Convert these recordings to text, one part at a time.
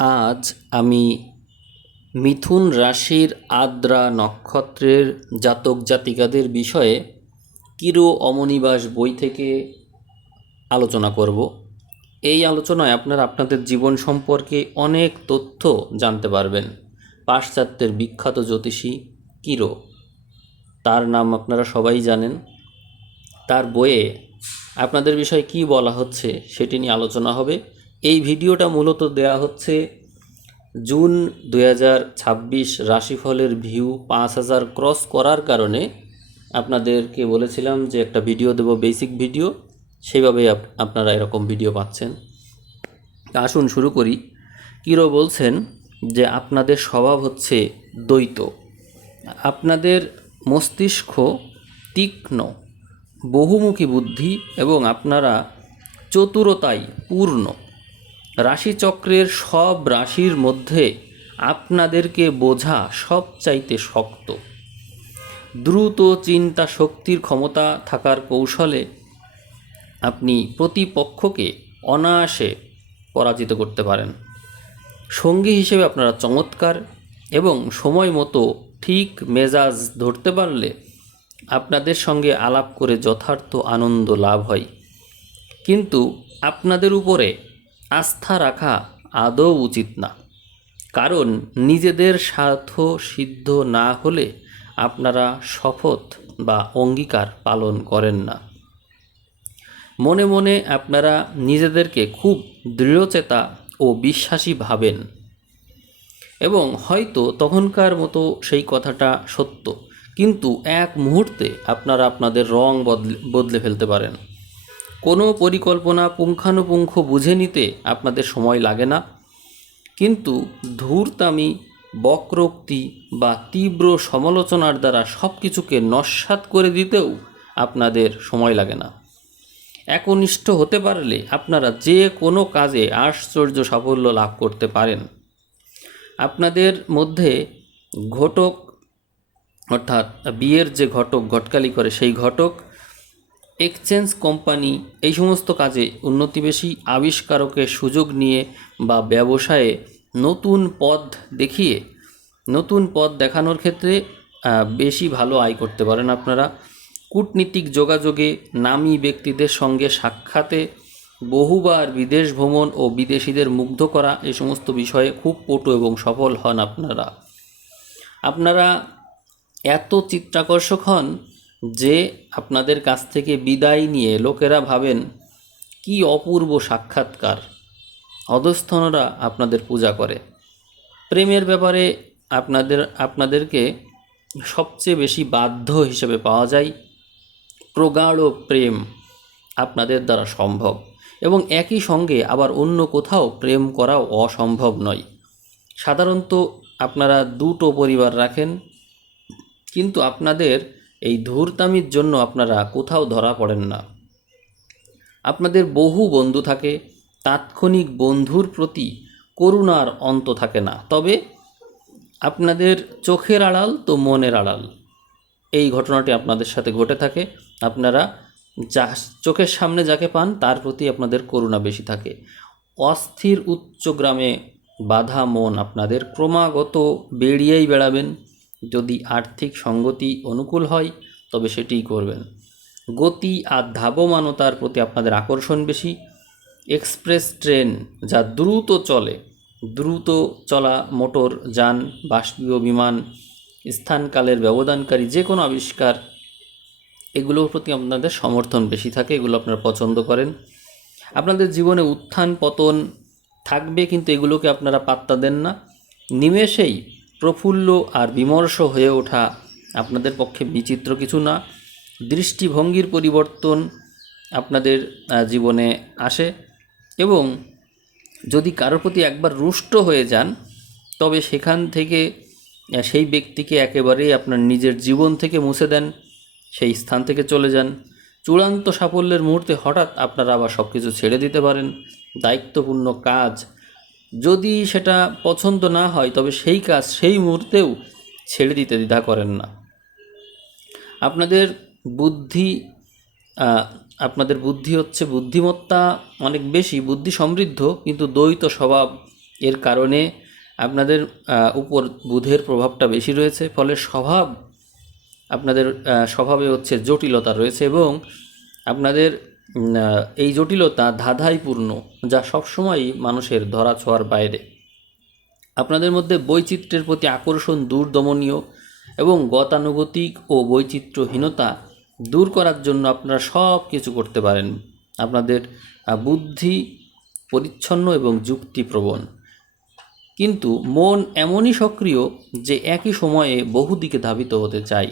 আজ আমি মিথুন রাশির আদ্রা নক্ষত্রের জাতক জাতিকাদের বিষয়ে কিরো অমনিবাস বই থেকে আলোচনা করব। এই আলোচনায় আপনারা আপনাদের জীবন সম্পর্কে অনেক তথ্য জানতে পারবেন। পাশ্চাত্যের বিখ্যাত জ্যোতিষী কিরো, তার নাম আপনারা সবাই জানেন। তার বইয়ে আপনাদের বিষয়ে কি বলা হচ্ছে সেটি নিয়ে আলোচনা হবে। এই ভিডিওটা মূলত দেয়া হচ্ছে জুন 2026 রাশিফলের ভিউ 5000 ক্রস করার কারণে আপনাদেরকে বলেছিলাম যে একটা ভিডিও দেব, বেসিক ভিডিও, সেইভাবেই আপনারা এরকম ভিডিও পাচ্ছেন। আসুন শুরু করি। কিরো বলছেন যে আপনাদের স্বভাব হচ্ছে দ্বৈত, আপনাদের মস্তিষ্ক তীক্ষ্ণ, বহুমুখী বুদ্ধি এবং আপনারা চতুরতায় পূর্ণ। রাশিচক্রের সব রাশির মধ্যে আপনাদেরকে বোঝা সবচাইতে শক্ত। দ্রুত চিন্তা শক্তির ক্ষমতা থাকার কৌশলে আপনি প্রতিপক্ষকে অনায়াসে পরাজিত করতে পারেন। সঙ্গী হিসেবে আপনারা চমৎকার এবং সময় মতো ঠিক মেজাজ ধরতে পারলে আপনাদের সঙ্গে আলাপ করে যথার্থ আনন্দ লাভ হয়। কিন্তু আপনাদের উপরে আস্থা রাখা আদৌ উচিত না, কারণ নিজেদের স্বার্থ সিদ্ধ না হলে আপনারা শপথ বা অঙ্গীকার পালন করেন না। মনে মনে আপনারা নিজেদেরকে খুব দৃঢ়চেতা ও বিশ্বাসী ভাবেন এবং হয়তো তখনকার মতো সেই কথাটা সত্য, কিন্তু এক মুহূর্তে আপনারা আপনাদের রং বদলে ফেলতে পারেন। কোনো পরিকল্পনা পুঙ্খানুপুঙ্খ বুঝে নিতে আপনাদের সময় লাগে না, কিন্তু ধূর্তামি, বক্রোক্তি বা তীব্র সমালোচনার দ্বারা সব কিছুকে নস্যাৎ করে দিতেও আপনাদের সময় লাগে না। একনিষ্ঠ হতে পারলে আপনারা যে কোনো কাজে আশ্চর্য সাফল্য লাভ করতে পারেন। আপনাদের মধ্যে ঘটক, অর্থাৎ বিয়ের যে ঘটক ঘটকালি করে সেই ঘটক, এক্সচেঞ্জ কোম্পানি, এই সমস্ত কাজে উন্নতি বেশি। আবিষ্কারকের সুযোগ নিয়ে বা ব্যবসায়ে নতুন পথ দেখানোর ক্ষেত্রে বেশি ভালো আয় করতে পারেন আপনারা। কূটনীতিক যোগাযোগে, নামী ব্যক্তিদের সঙ্গে সাক্ষাতে, বহুবার বিদেশ ভ্রমণ ও বিদেশিদের মুগ্ধ করা, এই সমস্ত বিষয়ে খুব পটু এবং সফল হন আপনারা এত চিত্তাকর্ষক হন যে আপনাদের কাছ থেকে বিদায় নিয়ে লোকেরা ভাবেন কি অপূর্ব সাক্ষাৎকার। অধস্তনরা আপনাদের পূজা করে। প্রেমের ব্যাপারে আপনাদেরকে সবচেয়ে বেশি বাধ্য হিসেবে পাওয়া যায়। প্রগাঢ় প্রেম আপনাদের দ্বারা সম্ভব এবং একই সঙ্গে আবার অন্য কোথাও প্রেম করাও অসম্ভব নয়। সাধারণত আপনারা দুটো পরিবার রাখেন, কিন্তু আপনাদের এই ধূর্তামির জন্য আপনারা কোথাও ধরা পড়েন না। আপনাদের বহু বন্ধু থাকে, তাৎক্ষণিক বন্ধুর প্রতি করুণার অন্ত থাকে না, তবে আপনাদের চোখের আড়াল তো মনের আড়াল। এই ঘটনাটি আপনাদের সাথে ঘটে থাকে। আপনারা চোখের সামনে যাকে পান তার প্রতি আপনাদের করুণা বেশি থাকে। অস্থির উচ্চগ্রামে বাধা মন আপনাদের ক্রমাগত বেরিয়েই বেড়াবেন। যদি আর্থিক সঙ্গতি অনুকূল হয় তবে সেটিই করবেন। গতি আর ধাবমানতার প্রতি আপনাদের আকর্ষণ বেশি। এক্সপ্রেস ট্রেন যা দ্রুত চলা মোটর যান, বাষ্পীয় বিমান, স্থানকালের ব্যবধানকারী যে কোনো আবিষ্কার, এগুলোর প্রতি আপনাদের সমর্থন বেশি থাকে, এগুলো আপনারা পছন্দ করেন। আপনাদের জীবনে উত্থান পতন থাকবে, কিন্তু এগুলোকে আপনারা পাত্তা দেন না। নিমেষেই প্রফুল্ল আর বিমর্ষ হয়ে ওঠা আপনাদের পক্ষে বিচিত্র কিছু না। দৃষ্টিভঙ্গির পরিবর্তন আপনাদের জীবনে আসে এবং যদি কারোর প্রতি একবার রুষ্ট হয়ে যান তবে সেখান থেকে সেই ব্যক্তিকে একেবারেই আপনার নিজের জীবন থেকে মুছে দেন, সেই স্থান থেকে চলে যান। চূড়ান্ত সাফল্যের মুহূর্তে হঠাৎ আপনারা আবার সব কিছু ছেড়ে দিতে পারেন। দায়িত্বপূর্ণ কাজ যদি সেটা পছন্দ না হয় তবে সেই কাজ সেই মুহূর্তেও ছেড়ে দিতে দ্বিধা করেন না। আপনাদের বুদ্ধি হচ্ছে বুদ্ধিমত্তা অনেক বেশি, বুদ্ধি সমৃদ্ধ, কিন্তু দ্বৈত স্বভাব এর কারণে আপনাদের উপর বুধের প্রভাবটা বেশি রয়েছে, ফলে আপনাদের স্বভাবে হচ্ছে জটিলতা রয়েছে, এবং আপনাদের এই জটিলতা ধাঁধাইপূর্ণ, যা সবসময়ই মানুষের ধরাছোঁয়ার বাইরে। আপনাদের মধ্যে বৈচিত্র্যের প্রতি আকর্ষণ দূরদমনীয়, এবং গতানুগতিক ও বৈচিত্র্যহীনতা দূর করার জন্য আপনারা সব কিছু করতে পারেন। আপনাদের বুদ্ধি পরিচ্ছন্ন এবং যুক্তিপ্রবণ, কিন্তু মন এমনই সক্রিয় যে একই সময়ে বহুদিকে ধাবিত হতে চায়।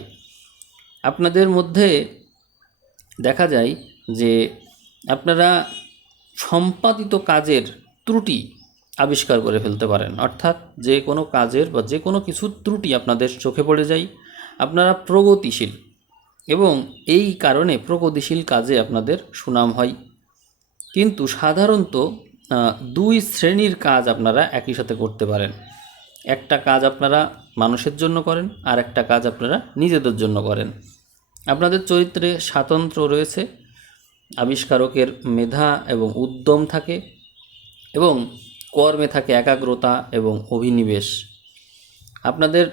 আপনাদের মধ্যে দেখা যায় যে আপনারা সম্পাদিত কাজের ত্রুটি আবিষ্কার করে ফেলতে পারেন, অর্থাৎ যে কোনো কাজের বা যে কোনো কিছুর ত্রুটি আপনাদের চোখে পড়ে যায়। আপনারা প্রগতিশীল, এবং এই কারণে প্রগতিশীল কাজে আপনাদের সুনাম হয়। কিন্তু সাধারণত দুই শ্রেণীর কাজ আপনারা একই সাথে করতে পারেন। একটা কাজ আপনারা মানুষের জন্য করেন, আর একটা কাজ আপনারা নিজেদের জন্য করেন। আপনাদের চরিত্রে স্বাতন্ত্র্য রয়েছে, আবিষ্কারকের মেধা এবং উদ্যম থাকে, এবং কর্মে থাকে একাগ্রতা এবং অভিনিবেশ। আপনাদের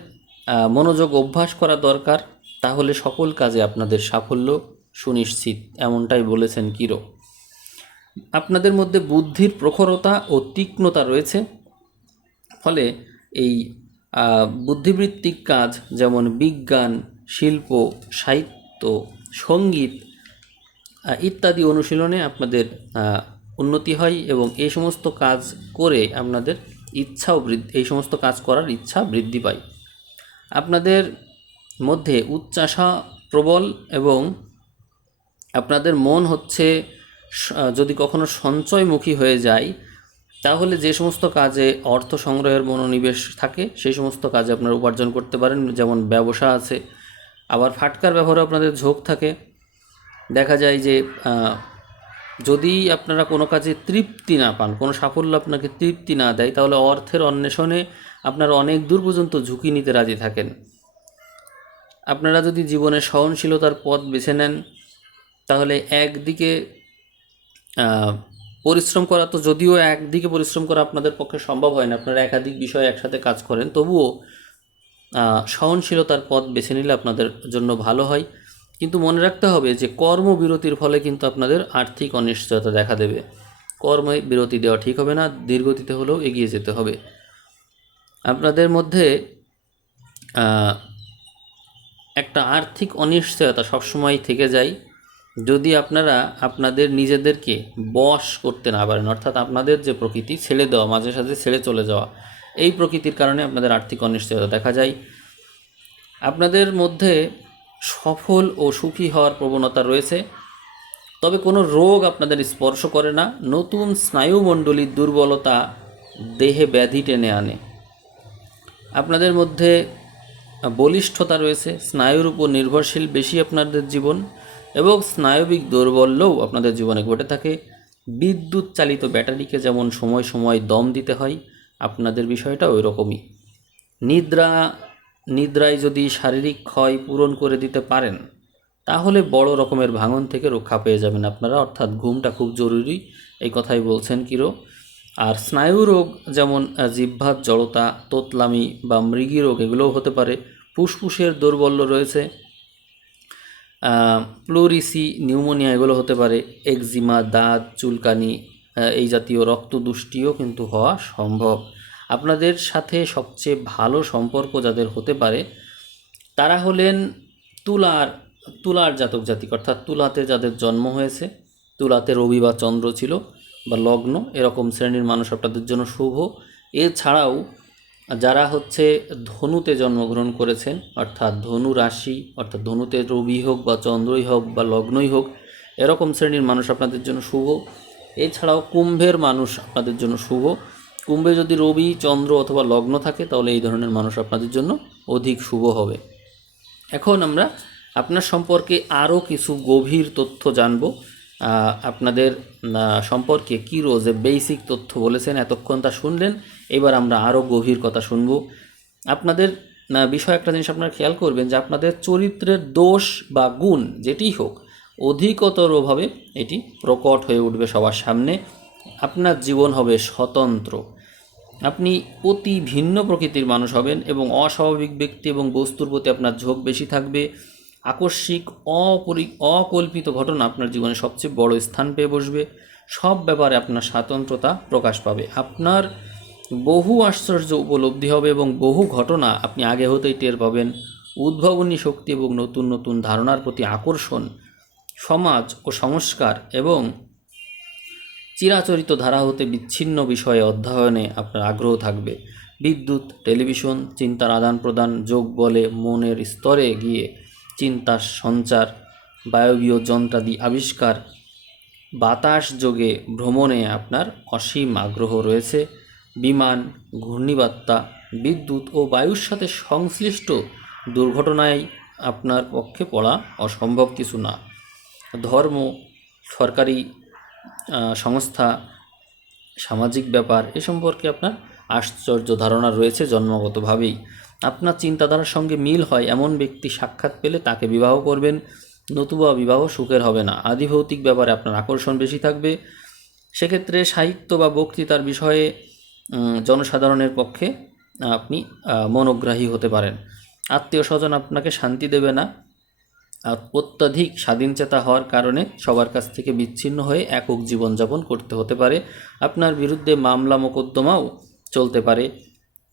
মনোযোগ অভ্যাস করা দরকার, তাহলে সকল কাজে আপনাদের সাফল্য সুনিশ্চিত, এমনটাই বলেছেন কিরো। আপনাদের মধ্যে বুদ্ধির প্রখরতা ও তীক্ষ্ণতা রয়েছে, ফলে এই বুদ্ধিবৃত্তিক কাজ যেমন বিজ্ঞান, শিল্প, সাহিত্য, সঙ্গীত ইত্যাদি অনুশীলনে আপনাদের উন্নতি হয়, এবং এই সমস্ত কাজ করে আপনাদের এই সমস্ত কাজ করার ইচ্ছা বৃদ্ধি পায়। আপনাদের মধ্যে উচ্চাশা প্রবল, এবং আপনাদের মন হচ্ছে যদি কখনো সঞ্চয়মুখী হয়ে যায়, তাহলে যে সমস্ত কাজে অর্থ সংগ্রহের মনোনিবেশ থাকে সেই সমস্ত কাজে আপনারা উপার্জন করতে পারেন, যেমন ব্যবসা আছে। আবার ফাটকার ব্যবহারে আপনাদের ঝোঁক থাকে। দেখা যায় যে যদি আপনারা কোনো কাজে তৃপ্তি না পান, কোনো সাফল্য আপনাকে তৃপ্তি না দেয়, তাহলে অর্থের অন্বেষণে আপনারা অনেক দূর পর্যন্ত ঝুঁকি নিতে রাজি থাকেন। আপনারা যদি জীবনে সহনশীলতার পথ বেছে নেন, তাহলে একদিকে পরিশ্রম করা, তো যদিও একদিকে পরিশ্রম করা আপনাদের পক্ষে সম্ভব হয় না, আপনারা একাধিক বিষয়ে একসাথে কাজ করেন, তবুও সহনশীলতার পথ বেছে নিলে আপনাদের জন্য ভালো হয়। কিন্তু মনে রাখতে হবে যে কর্মবিরতির ফলে কিন্তু আপনাদের আর্থিক অনিশ্চয়তা দেখা দেবে। কর্মে বিরতি দেওয়া ঠিক হবে না, ধীরগতিতে হলেও এগিয়ে যেতে হবে। আপনাদের মধ্যে একটা আর্থিক অনিশ্চয়তা সবসময় থেকে যায় যদি আপনারা আপনাদের নিজেদেরকে বশ করতে না পারেন, অর্থাৎ আপনাদের যে প্রকৃতি ছেড়ে দেওয়া, মাঝে সাঝে ছেড়ে চলে যাওয়া, এই প্রকৃতির কারণে আপনাদের আর্থিক অনিশ্চয়তা দেখা যায়। আপনাদের মধ্যে সফল ও সুখী হওয়ার প্রবণতা রয়েছে, তবে কোনো রোগ আপনাদের স্পর্শ করে না। নতুন স্নায়ুমণ্ডলীর দুর্বলতা দেহে ব্যাধি টেনে আনে। আপনাদের মধ্যে বলিষ্ঠতা রয়েছে, স্নায়ুর উপর নির্ভরশীল বেশি আপনাদের জীবন, এবং স্নায়বিক দৌর্বল্যও আপনাদের জীবনে ঘটে থাকে। বিদ্যুৎ চালিত ব্যাটারিকে যেমন সময় সময় দম দিতে হয়, আপনাদের বিষয়টা ওই রকমই। নিদ্রায় যদি শারীরিক ক্ষয় পূরণ করে দিতে পারেন, তাহলে বড় রকমের ভাঙন থেকে রক্ষা পেয়ে যাবেন আপনারা, অর্থাৎ ঘুমটা খুব জরুরি, এই কথাই বলছেন কিরো। আর স্নায়ু রোগ যেমন জিহ্বার জড়তা, তোতলামি বা মৃগী রোগ, এগুলোও হতে পারে। ফুসফুসের দৌর্বল্য রয়েছে, প্লুরিসি, নিউমোনিয়া, এগুলো হতে পারে। একজিমা, দাঁত চুলকানি, এই জাতীয় রক্তদুষ্টিও কিন্তু হওয়া সম্ভব। আপনাদের সাথে সবচেয়ে ভালো সম্পর্ক যাদের হতে পারে তারা হলেন তুলার জাতক জাতিক, অর্থাৎ তুলাতে যাদের জন্ম হয়েছে, তুলাতে রবি বা চন্দ্র ছিল বা লগ্ন, এরকম শ্রেণীর মানুষ আপনাদের জন্য শুভ। এছাড়াও যারা হচ্ছে ধনুতে জন্মগ্রহণ করেছেন, অর্থাৎ ধনু রাশি, অর্থাৎ ধনুতে রবি হোক বা চন্দ্রই হোক বা লগ্নই হোক, এরকম শ্রেণীর মানুষ আপনাদের জন্য শুভ। এছাড়াও কুম্ভের মানুষ আপনাদের জন্য শুভ। কুম্ভে যদি রবি, চন্দ্র অথবা লগ্ন থাকে, তাহলে এই ধরনের মানুষ আপনাদের জন্য অধিক শুভ হবে। এখন আমরা আপনার সম্পর্কে আরও কিছু গভীর তথ্য জানব। আপনাদের সম্পর্কে কিরো যে বেসিক তথ্য বলেছেন, এতক্ষণ তা শুনলেন, এবার আমরা আরও গভীর কথা শুনব। আপনাদের বিষয় একটা জিনিস আপনারা খেয়াল করবেন যে আপনাদের চরিত্রের দোষ বা গুণ যেটিই হোক, অধিকতরভাবে এটি প্রকট হয়ে উঠবে সবার সামনে। আপনার জীবন হবে স্বতন্ত্র, আপনি অতি ভিন্ন প্রকৃতির মানুষ হবেন এবং অস্বাভাবিক ব্যক্তি এবং বস্তুর প্রতি আপনার ঝোঁক বেশি থাকবে। আকস্মিক অকল্পিত ঘটনা আপনার জীবনে সবচেয়ে বড় স্থান পেয়ে বসবে। সব ব্যাপারে আপনার স্বাতন্ত্রতা প্রকাশ পাবে। আপনার বহু আশ্চর্য উপলব্ধি হবে এবং বহু ঘটনা আপনি আগে হতেই টের পাবেন। উদ্ভাবনী শক্তি এবং নতুন নতুন ধারণার প্রতি আকর্ষণ, সমাজ ও সংস্কার এবং চিরাচরিত ধারা হতে বিচ্ছিন্ন বিষয়ে অধ্যয়নে আপনার আগ্রহ থাকবে। বিদ্যুৎ, টেলিভিশন, চিন্তার আদান প্রদান, যোগ বলে মনের স্তরে গিয়ে চিন্তার সঞ্চার, বায়বীয় যন্ত্রাদি আবিষ্কার, বাতাস যোগে ভ্রমণে আপনার অসীম আগ্রহ রয়েছে। বিমান, ঘূর্ণিবার্তা, বিদ্যুৎ ও বায়ুর সাথে সংশ্লিষ্ট দুর্ঘটনায় আপনার পক্ষে পড়া অসম্ভব কিছু না। ধর্ম, সরকারি সংস্থা, সামাজিক ব্যাপার এ সম্পর্কে আপনার আশ্চর্য ধারণা রয়েছে জন্মগতভাবেই। আপনার চিন্তাধারার সঙ্গে মিল হয় এমন ব্যক্তি সাক্ষাৎ পেলে তাকে বিবাহ করবেন, নতুবা বিবাহ সুখের হবে না। আদিভৌতিক ব্যাপারে আপনার আকর্ষণ বেশি থাকবে। সেক্ষেত্রে সাহিত্য বা বক্তৃতার বিষয়ে জনসাধারণের পক্ষে আপনি মনোগ্রাহী হতে পারেন। আত্মীয় স্বজন আপনাকে শান্তি দেবে না। অত্যধিক স্বাধীনচেতা হওয়ার কারণে সবার কাছ থেকে বিচ্ছিন্ন হয়ে একক জীবনযাপন করতে হতে পারে। আপনার বিরুদ্ধে মামলা মোকদ্দমাও চলতে পারে।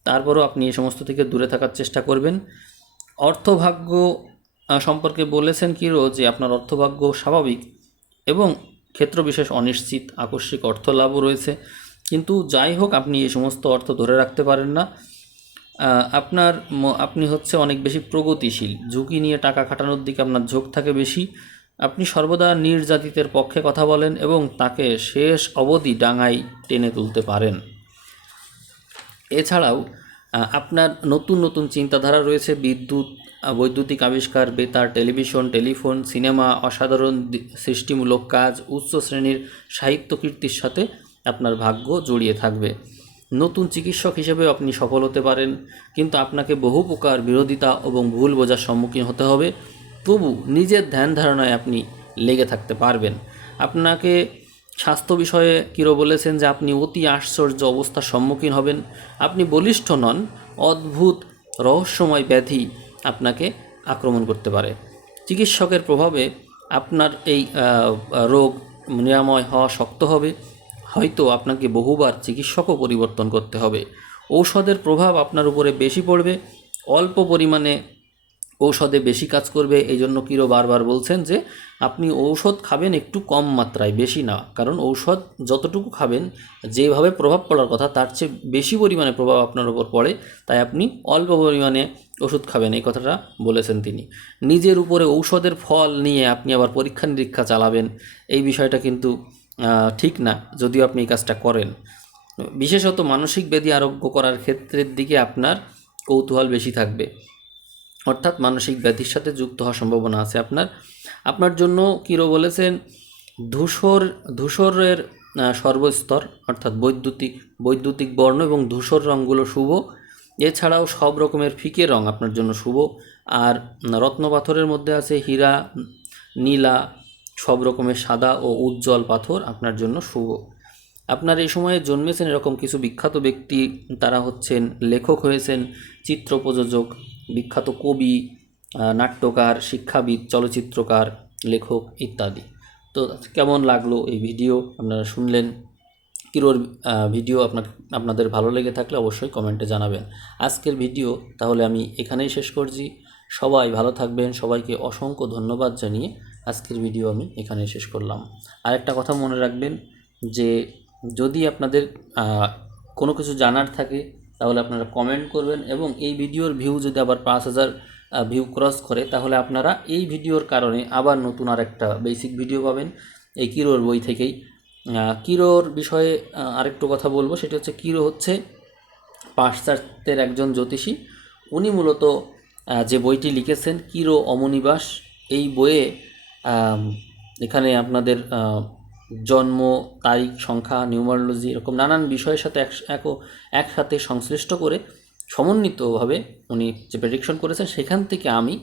তারপরও আপনি এই সমস্ত থেকে দূরে থাকার চেষ্টা করবেন। অর্থভাগ্য সম্পর্কে বলেছেন কিরো যে আপনার অর্থভাগ্য স্বাভাবিক এবং ক্ষেত্রবিশেষ অনিশ্চিত, আকস্মিক অর্থ লাভও রয়েছে। কিন্তু যাই হোক, আপনি এই সমস্ত অর্থ ধরে রাখতে পারেন না। আপনি হচ্ছে অনেক বেশি প্রগতিশীল, ঝুঁকি নিয়ে টাকা খাটানোর দিকে আপনার ঝোঁক থাকে বেশি। আপনি সর্বদা নির্যাতিতের পক্ষে কথা বলেন এবং তাকে শেষ অবধি ডাঙায় টেনে তুলতে পারেন। এছাড়াও আপনার নতুন নতুন চিন্তাধারা রয়েছে। বৈদ্যুতিক আবিষ্কার, বেতার, টেলিভিশন, টেলিফোন, সিনেমা, অসাধারণ সৃষ্টিমূলক কাজ, উচ্চ শ্রেণীর সাহিত্য কীর্তির সাথে আপনার ভাগ্য জড়িয়ে থাকবে। নতুন চিকিৎসক হিসেবে আপনি সফল হতে পারেন, কিন্তু আপনাকে বহু প্রকার বিরোধিতা এবং ভুল বোঝার সম্মুখীন হতে হবে। তবু নিজের ধ্যান ধারণায় আপনি লেগে থাকতে পারবেন। আপনাকে স্বাস্থ্য বিষয়ে কিরো বলেছেন যে আপনি অতি আশ্চর্য অবস্থার সম্মুখীন হবেন। আপনি বলিষ্ঠ নন, অদ্ভুত রহস্যময় ব্যাধি আপনাকে আক্রমণ করতে পারে। চিকিৎসকের প্রভাবে আপনার এই রোগ নিরাময় হওয়া শক্ত হবে। হয়তো আপনাকে বহুবার চিকিৎসকও পরিবর্তন করতে হবে। ঔষধের প্রভাব আপনার উপরে বেশি পড়বে। অল্প পরিমাণে ঔষধে বেশি কাজ করবে। এই জন্য কিরো বারবার বলছেন যে আপনি ঔষধ খাবেন একটু কম মাত্রায়, বেশি না। কারণ ঔষধ যতটুকু খাবেন, যেভাবে প্রভাব পড়ার কথা তার চেয়ে বেশি পরিমাণে প্রভাব আপনার উপর পড়ে, তাই আপনি অল্প পরিমাণে ওষুধ খাবেন, এই কথাটা বলেছেন তিনি। নিজের উপরে ঔষধের ফল নিয়ে আপনি আবার পরীক্ষা নিরীক্ষা চালাবেন, এই বিষয়টা কিন্তু ঠিক না, যদিও আপনি এই কাজটা করেন। বিশেষত মানসিক ব্যাধি আরোগ্য করার ক্ষেত্রের দিকে আপনার কৌতূহল বেশি থাকবে, অর্থাৎ মানসিক ব্যাধির সাথে যুক্ত হওয়ার সম্ভাবনা আছে আপনার জন্য। কিরো বলেছেন ধূসরের সর্বস্তর, অর্থাৎ বৈদ্যুতিক বর্ণ এবং ধূসর রঙগুলো শুভ। এছাড়াও সব রকমের ফিকে রং আপনার জন্য শুভ। আর রত্নপাথরের মধ্যে আছে হীরা, নীলা, সব রকমের সাদা ও উজ্জ্বল পাথর আপনার জন্য শুভ। আপনার এই সময়ে জন্মেছেন এরকম কিছু বিখ্যাত ব্যক্তি, তারা হচ্ছেন লেখক হয়েছেন, চিত্র প্রযোজক, বিখ্যাত কবি, নাট্যকার, শিক্ষাবিদ, চলচ্চিত্রকার, লেখক ইত্যাদি। তো কেমন লাগলো এই ভিডিও? আপনারা শুনলেন। কিরোর ভিডিও আপনাদের ভালো লেগে থাকলে অবশ্যই কমেন্টে জানাবেন। আজকের ভিডিও তাহলে আমি এখানেই শেষ করছি। সবাই ভালো থাকবেন। সবাইকে অসংখ্য ধন্যবাদ জানিয়ে আজকের ভিডিও আমি এখানেই শেষ করলাম। আরেকটা কথা মনে রাখবেন যে যদি আপনাদের কোনো কিছু জানার থাকে তাহলে আপনারা কমেন্ট করবেন, এবং এই ভিডিওর ভিউ যদি আবার 5000 ভিউ ক্রস করে তাহলে আপনারা এই ভিডিওর কারণে আবার নতুন আরেকটা বেসিক ভিডিও পাবেন এই কিরোর বই থেকেই। কিরোর বিষয়ে আরেকটু কথা বলবো, সেটা হচ্ছে কিরো হচ্ছে পাশ্চাত্যের একজন জ্যোতিষী। উনি মূলত যে বইটি লিখেছেন কিরো অমনিবাস, এই বইয়ে এখানে আপনাদের জন্ম তারিখ, সংখ্যা, নিউমারোলজি এরকম নানান বিষয়ের সাথে একসাথে সংশ্লিষ্ট করে সমন্বিতভাবে উনি যে প্রেডিকশন করেছেন, সেখান থেকে আমি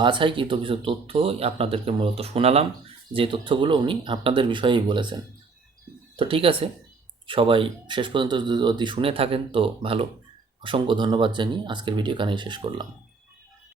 বাছাইকৃত কিছু তথ্য আপনাদেরকে মূলত শোনালাম, যে তথ্যগুলো উনি আপনাদের বিষয়েই বলেছেন। তো ঠিক আছে, সবাই শেষ পর্যন্ত যদি শুনে থাকেন তো ভালো। অসংখ্য ধন্যবাদ জানিয়ে আজকের ভিডিও এখানেই শেষ করলাম।